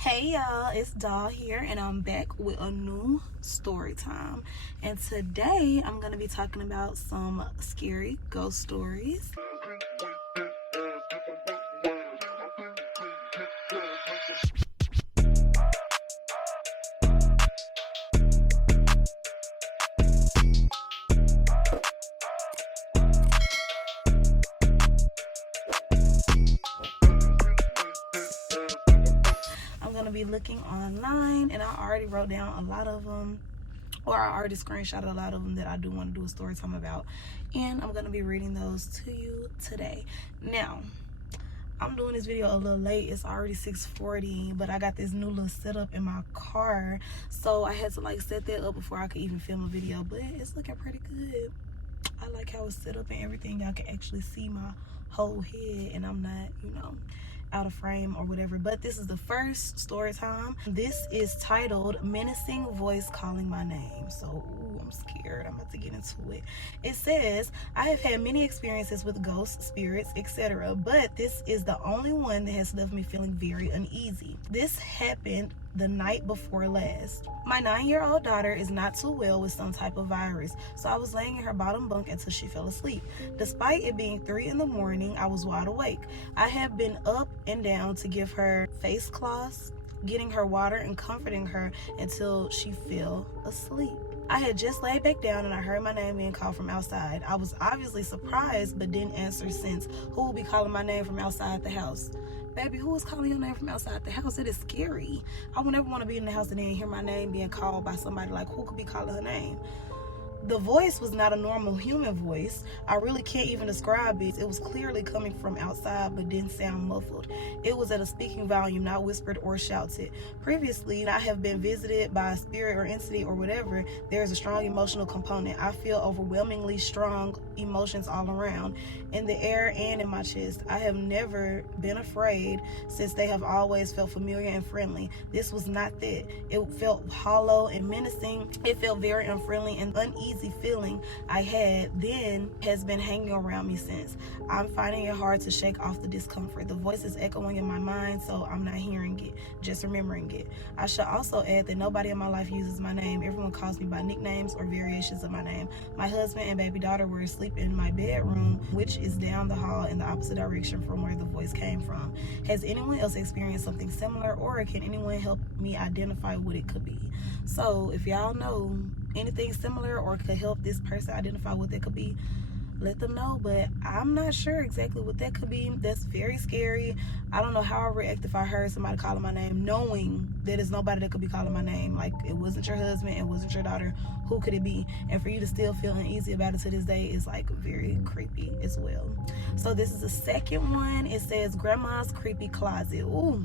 Hey y'all, it's Doll here and I'm back with a new story time. And today I'm going to be talking about some scary ghost stories. I'm going to be looking online and I already wrote down a lot of them, or I already screenshotted a lot of them that I do want to do a story time about, and I'm going to be reading those to you today. Now, I'm doing this video a little late. It's already 6:40, but I got this new little setup in my car, so I had to like set that up before I could even film a video, but it's looking pretty good. I like how it's set up and everything. Y'all can actually see my whole head and I'm not, out of frame or whatever. But this is the first story time. This is titled Menacing Voice Calling My Name. So I'm scared. I'm about to get into it. It says, I have had many experiences with ghosts, spirits, etc., but this is the only one that has left me feeling very uneasy. This happened the night before last. My 9-year-old daughter is not too well with some type of virus, so I was laying in her bottom bunk until she fell asleep. Despite it being 3 in the morning, I was wide awake. I have been up and down to give her face cloths, getting her water, and comforting her until she fell asleep. I had just laid back down and I heard my name being called from outside. I was obviously surprised but didn't answer, since who would be calling my name from outside the house? Baby, who is calling your name from outside the house? It is scary. I would never want to be in the house and then hear my name being called by somebody. Like, who could be calling her name? The voice was not a normal human voice. I really can't even describe it. It was clearly coming from outside but didn't sound muffled. It was at a speaking volume, not whispered or shouted. Previously, I have been visited by a spirit or entity or whatever. There is a strong emotional component. I feel overwhelmingly strong emotions all around, in the air and in my chest. I have never been afraid, since they have always felt familiar and friendly. This was not that. It felt hollow and menacing. It felt very unfriendly, and uneasy feeling I had then has been hanging around me since. I'm finding it hard to shake off the discomfort. The voice is echoing in my mind, so I'm not hearing it, just remembering it. I should also add that nobody in my life uses my name. Everyone calls me by nicknames or variations of my name. My husband and baby daughter were asleep in my bedroom, which is down the hall in the opposite direction from where the voice came from. Has anyone else experienced something similar, or can anyone help me identify what it could be? So if y'all know anything similar or could help this person identify what that could be, let them know. But I'm not sure exactly what that could be. That's very scary. I don't know how I react if I heard somebody calling my name, knowing that it's nobody that could be calling my name. Like, it wasn't your husband, it wasn't your daughter. Who could it be? And for you to still feel uneasy about it to this day is like very creepy as well. So this is the second one. It says Grandma's Creepy Closet. Ooh.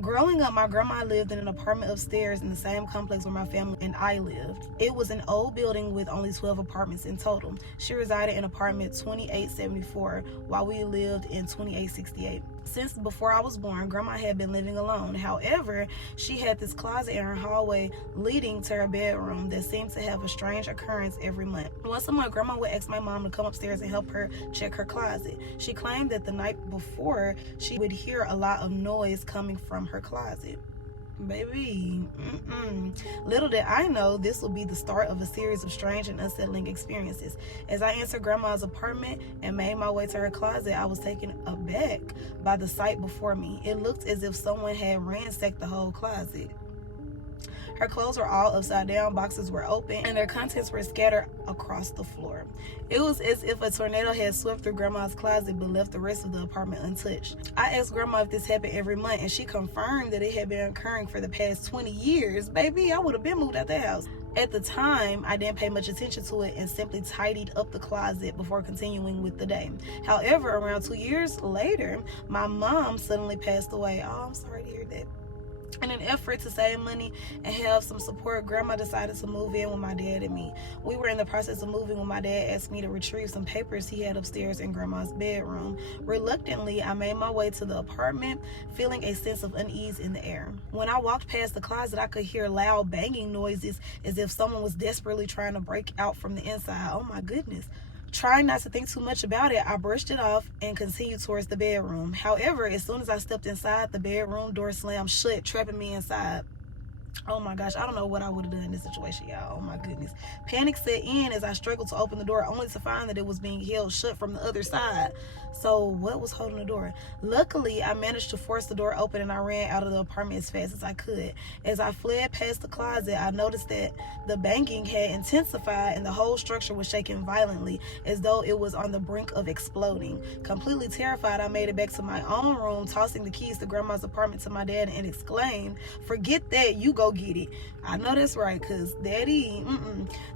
Growing up, my grandma lived in an apartment upstairs in the same complex where my family and I lived. It was an old building with only 12 apartments in total. She resided in apartment 2874 while we lived in 2868. Since before I was born, Grandma had been living alone. However, she had this closet in her hallway leading to her bedroom that seemed to have a strange occurrence every month. Once a month, Grandma would ask my mom to come upstairs and help her check her closet. She claimed that the night before, she would hear a lot of noise coming from her closet. Baby, little did I know this would be the start of a series of strange and unsettling experiences. As I entered Grandma's apartment and made my way to her closet, I was taken aback by the sight before me. It looked as if someone had ransacked the whole closet. Her clothes were all upside down, boxes were open, and their contents were scattered across the floor. It was as if a tornado had swept through Grandma's closet but left the rest of the apartment untouched. I asked Grandma if this happened every month, and she confirmed that it had been occurring for the past 20 years. Baby, I would have been moved out the house. At the time, I didn't pay much attention to it and simply tidied up the closet before continuing with the day. However, around 2 years later, my mom suddenly passed away. Oh, I'm sorry to hear that. In an effort to save money and have some support, Grandma decided to move in with my dad and me. We were in the process of moving when my dad asked me to retrieve some papers he had upstairs in Grandma's bedroom. Reluctantly, I made my way to the apartment, feeling a sense of unease in the air. When I walked past the closet, I could hear loud banging noises as if someone was desperately trying to break out from the inside. Oh my goodness. Trying not to think too much about it, I brushed it off and continued towards the bedroom. However, as soon as I stepped inside, the bedroom door slammed shut, trapping me inside. Oh my gosh, I don't know what I would have done in this situation, y'all. Oh my goodness. Panic set in as I struggled to open the door, only to find that it was being held shut from the other side. So what was holding the door? Luckily, I managed to force the door open and I ran out of the apartment as fast as I could. As I fled past the closet, I noticed that the banging had intensified and the whole structure was shaking violently, as though it was on the brink of exploding. Completely terrified, I made it back to my own room, tossing the keys to grandma's apartment to my dad, and exclaimed, "Forget that, you go get it." I know that's right, because daddy,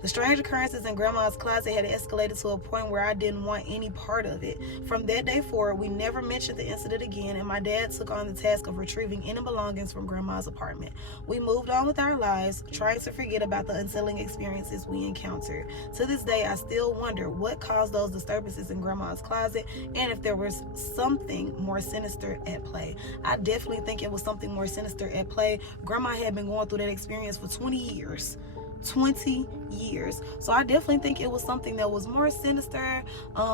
The strange occurrences in grandma's closet had escalated to a point where I didn't want any part of it. From that day forward, we never mentioned the incident again, and my dad took on the task of retrieving any belongings from grandma's apartment. We moved on with our lives, trying to forget about the unsettling experiences we encountered. To this day, I still wonder what caused those disturbances in grandma's closet, and if there was something more sinister at play. I definitely think it was something more sinister at play. Grandma had been going through that experience for 20 years. 20 years. So I definitely think it was something that was more sinister,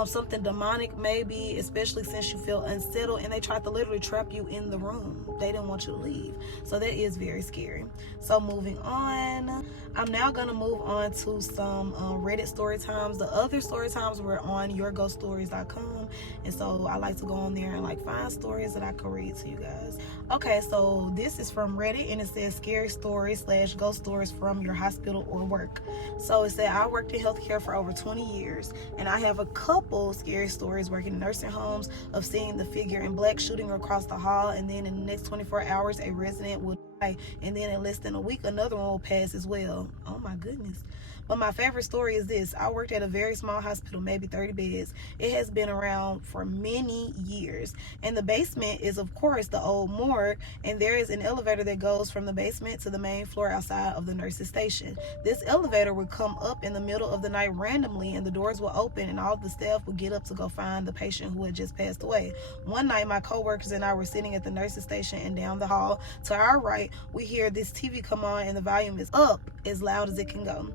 something demonic maybe, especially since you feel unsettled and they tried to literally trap you in the room. They didn't want you to leave. So that is very scary. So moving on, I'm now going to move on to some Reddit story times. The other story times were on YourGhostStories.com, and so I like to go on there and like find stories that I could read to you guys. Okay, so this is from Reddit, and it says scary stories / ghost stories from your hospital or work. So it said, I worked in healthcare for over 20 years, and I have a couple scary stories working in nursing homes of seeing the figure in black shooting across the hall, and then in the next 24 hours a resident would die, and then in less than a week another one will pass as well. Oh my goodness. But my favorite story is this. I worked at a very small hospital, maybe 30 beds. It has been around for many years. And the basement is, of course, the old morgue. And there is an elevator that goes from the basement to the main floor outside of the nurse's station. This elevator would come up in the middle of the night randomly, and the doors will open, and all of the staff would get up to go find the patient who had just passed away. One night, my coworkers and I were sitting at the nurse's station, and down the hall to our right, we hear this TV come on, and the volume is up as loud as it can go.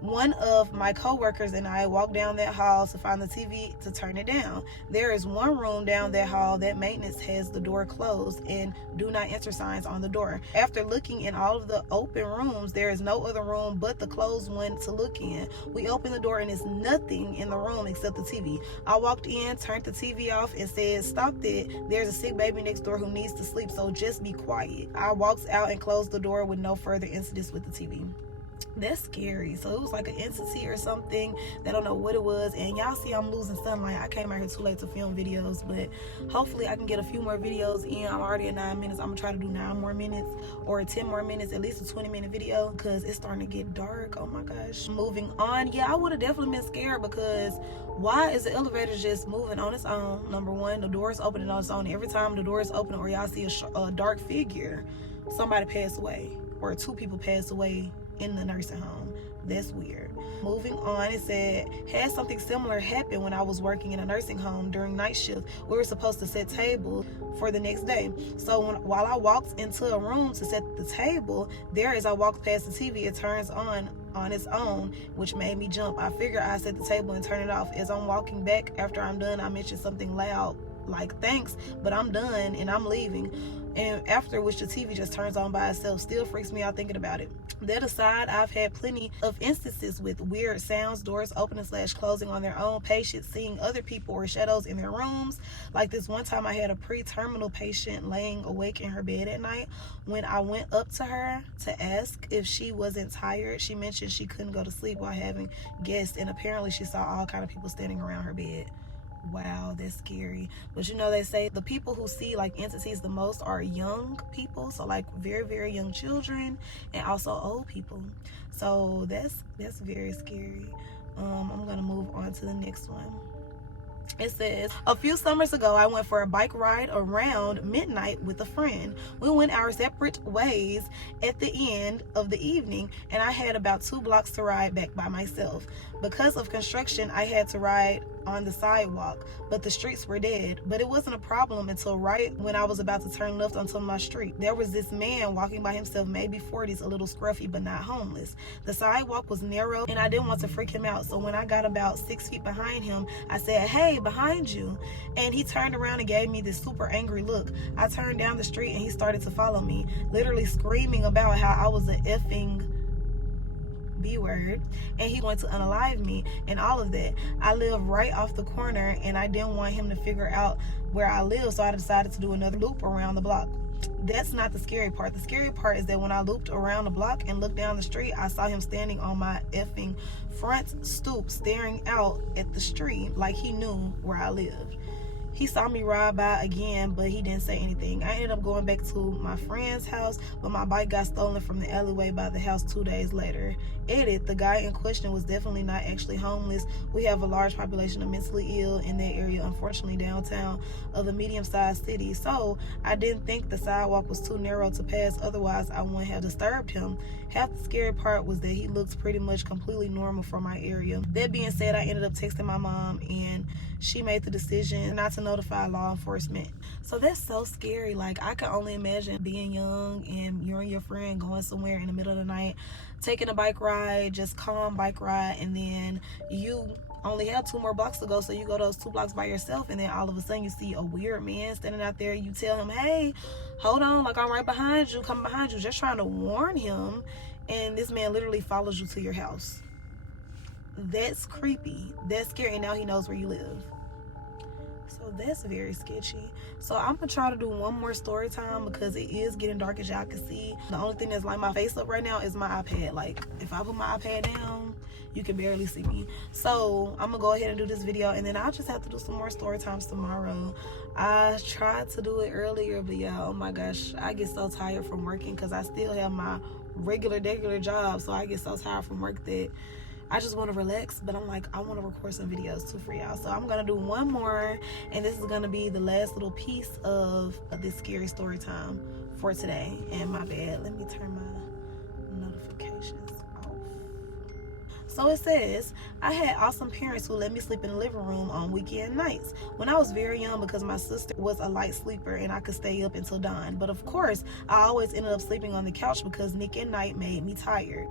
One of my coworkers and I walked down that hall to find the TV to turn it down. There is one room down that hall that maintenance has the door closed and do not enter signs on the door. After looking in all of the open rooms, there is no other room but the closed one to look in. We opened the door and there's nothing in the room except the TV. I walked in, turned the TV off, and said, "Stop that. There's a sick baby next door who needs to sleep, so just be quiet." I walked out and closed the door with no further incidents with the TV. That's scary. So it was like an entity or something. They don't know what it was. And y'all see I'm losing sunlight. I came out here too late to film videos, but hopefully I can get a few more videos in. I'm already at 9 minutes. I'm gonna try to do 9 more minutes or 10 more minutes, at least a 20-minute video, because it's starting to get dark. Oh my gosh. Moving on. Yeah, I would have definitely been scared, because why is the elevator just moving on its own? Number one, the door is opening on its own. Every time the door is open or y'all see a dark figure, somebody passed away or 2 people passed away in the nursing home. That's weird. Moving on, it said, had something similar happen when I was working in a nursing home during night shift. We were supposed to set tables for the next day. So while I walked into a room to set the table, as I walked past the TV, it turns on its own, which made me jump. I figured I set the table and turn it off. As I'm walking back after I'm done, I mentioned something loud like, "Thanks, but I'm done," and I'm leaving. And after which the TV just turns on by itself. Still freaks me out thinking about it. That aside, I've had plenty of instances with weird sounds, doors opening / closing on their own, patients seeing other people or shadows in their rooms. Like this one time I had a pre-terminal patient laying awake in her bed at night. When I went up to her to ask if she wasn't tired, she mentioned she couldn't go to sleep while having guests, and apparently she saw all kind of people standing around her bed. Wow, that's scary. But you know, they say the people who see like entities the most are young people, so like very, very young children, and also old people. So that's very scary. I'm gonna move on to the next one. It says, a few summers ago, I went for a bike ride around midnight with a friend. We went our separate ways at the end of the evening, and I had about 2 blocks to ride back by myself. Because of construction, I had to ride on the sidewalk, but the streets were dead. But it wasn't a problem until right when I was about to turn left onto my street. There was this man walking by himself, maybe 40s, a little scruffy, but not homeless. The sidewalk was narrow and I didn't want to freak him out. So when I got about 6 feet behind him, I said, "Hey, behind you." And he turned around and gave me this super angry look. I turned down the street and he started to follow me, literally screaming about how I was an effing B-word and he wanted to unalive me and all of that. I live right off the corner and I didn't want him to figure out where I live, so I decided to do another loop around the block. That's not the scary part. The scary part is that when I looped around the block and looked down the street, I saw him standing on my effing front stoop staring out at the street like he knew where I lived. He saw me ride by again, but he didn't say anything. I ended up going back to my friend's house, but my bike got stolen from the alleyway by the house 2 days later. Edit, the guy in question was definitely not actually homeless. We have a large population of mentally ill in that area, unfortunately downtown of a medium-sized city. So I didn't think the sidewalk was too narrow to pass, otherwise I wouldn't have disturbed him. Half the scary part was that he looked pretty much completely normal for my area. That being said, I ended up texting my mom and she made the decision not to notify law enforcement. So that's so scary. Like, I can only imagine being young and you and your friend going somewhere in the middle of the night, taking a bike ride, just calm bike ride, and then you only have 2 more blocks to go, so you go those 2 blocks by yourself, and then all of a sudden you see a weird man standing out there. You tell him, "Hey, hold on, like I'm right behind you, coming behind you," just trying to warn him, and this man literally follows you to your house. That's creepy. That's scary. And now he knows where you live. So that's very sketchy. So I'm gonna try to do one more story time because it is getting dark, as y'all can see. The only thing that's lighting my face up right now is my iPad. Like, if I put my iPad down, you can barely see me. So I'm gonna go ahead and do this video, and then I'll just have to do some more story times tomorrow. I tried to do it earlier, but yeah, oh my gosh, I get so tired from working because I still have my regular job. So I get so tired from work that I just want to relax, but I'm like, I want to record some videos too for y'all. So I'm going to do one more, and this is going to be the last little piece of this scary story time for today. And my bad, let me turn my notifications off. So it says, I had awesome parents who let me sleep in the living room on weekend nights when I was very young because my sister was a light sleeper and I could stay up until dawn. But of course, I always ended up sleeping on the couch because Nick at Night made me tired.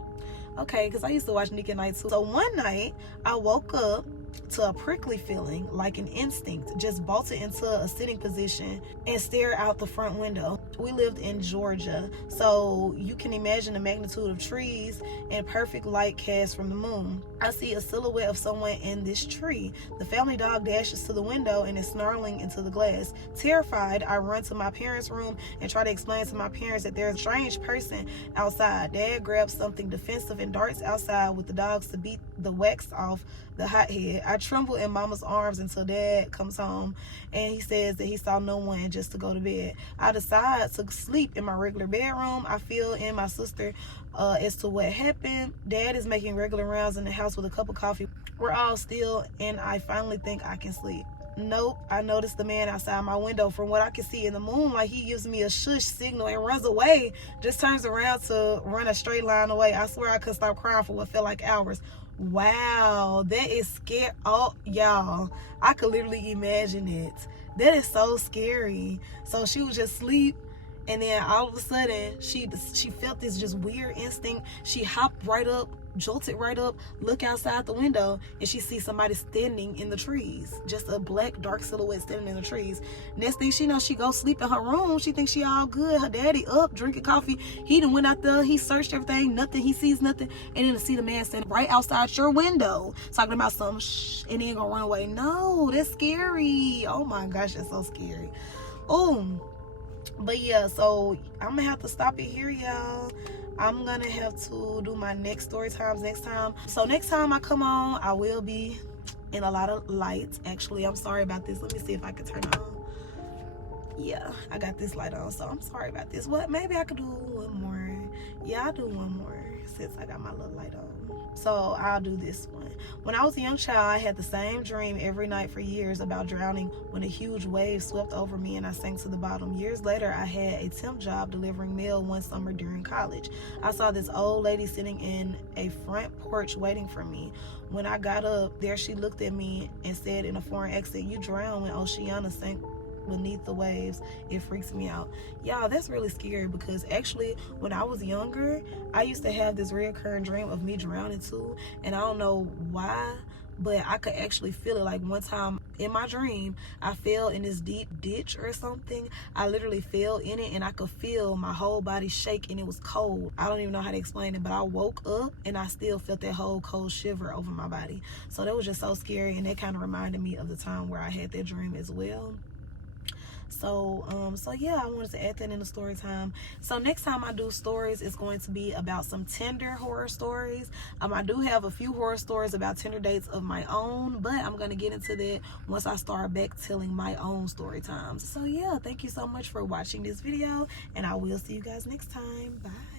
Okay, because I used to watch Nick at Night too. So one night, I woke up to a prickly feeling, like an instinct, just bolted into a sitting position and stared out the front window. We lived in Georgia, so you can imagine the magnitude of trees and perfect light cast from the moon. I see a silhouette of someone in this tree. The family dog dashes to the window and is snarling into the glass. Terrified, I run to my parents' room and try to explain to my parents that there's a strange person outside. Dad grabs something defensive and darts outside with the dogs to beat the wax off the hothead. I tremble in Mama's arms until Dad comes home and he says that he saw no one, just to go to bed. I decide to sleep in my regular bedroom. I fill in my sister as to what happened. Dad is making regular rounds in the house with a cup of coffee. We're all still and I finally think I can sleep. Nope, I noticed the man outside my window. From what I can see in the moonlight, he gives me a shush signal and runs away. Just turns around to run a straight line away. I swear I couldn't stop crying for what felt like hours. Wow, that is scary. Oh, y'all, I could literally imagine it. That is so scary. So she was just asleep, and then all of a sudden she felt this just weird instinct. She hopped right up, jolted right up, look outside the window, and she sees somebody standing in the trees. Just a black dark silhouette standing in the trees. Next thing she knows, she goes sleep in her room. She thinks she all good. Her daddy up drinking coffee. He done went out there, he searched everything, nothing, he sees nothing, and then to see the man standing right outside your window talking about some shh, and then gonna run away. No, that's scary. Oh my gosh, that's so scary. Oh, but yeah, so I'm gonna have to stop it here, y'all. I'm gonna have to do my next story times next time. So next time I come on, I will be in a lot of lights. Actually, I'm sorry about this. Let me see if I can turn it on. Yeah, I got this light on, so I'm sorry about this. What? Maybe I could do one more. Yeah, I'll do one more. since I got my little light on. So I'll do this one. When I was a young child, I had the same dream every night for years about drowning when a huge wave swept over me and I sank to the bottom. Years later, I had a temp job delivering mail one summer during college. I saw this old lady sitting in a front porch waiting for me. When I got up there, she looked at me and said in a foreign accent, "You drowned when Oceana sank beneath the waves." It freaks me out. Y'all, that's really scary because actually when I was younger, I used to have this recurring dream of me drowning too, and I don't know why, but I could actually feel it. Like one time in my dream, I fell in this deep ditch or something. I literally fell in it and I could feel my whole body shake and it was cold. I don't even know how to explain it, but I woke up and I still felt that whole cold shiver over my body. So that was just so scary, and that kind of reminded me of the time where I had that dream as well. So yeah, I wanted to add that in the story time. So next time I do stories, it's going to be about some Tinder horror stories. I do have a few horror stories about Tinder dates of my own, but I'm going to get into that once I start back telling my own story times. So yeah, thank you so much for watching this video, and I will see you guys next time. Bye.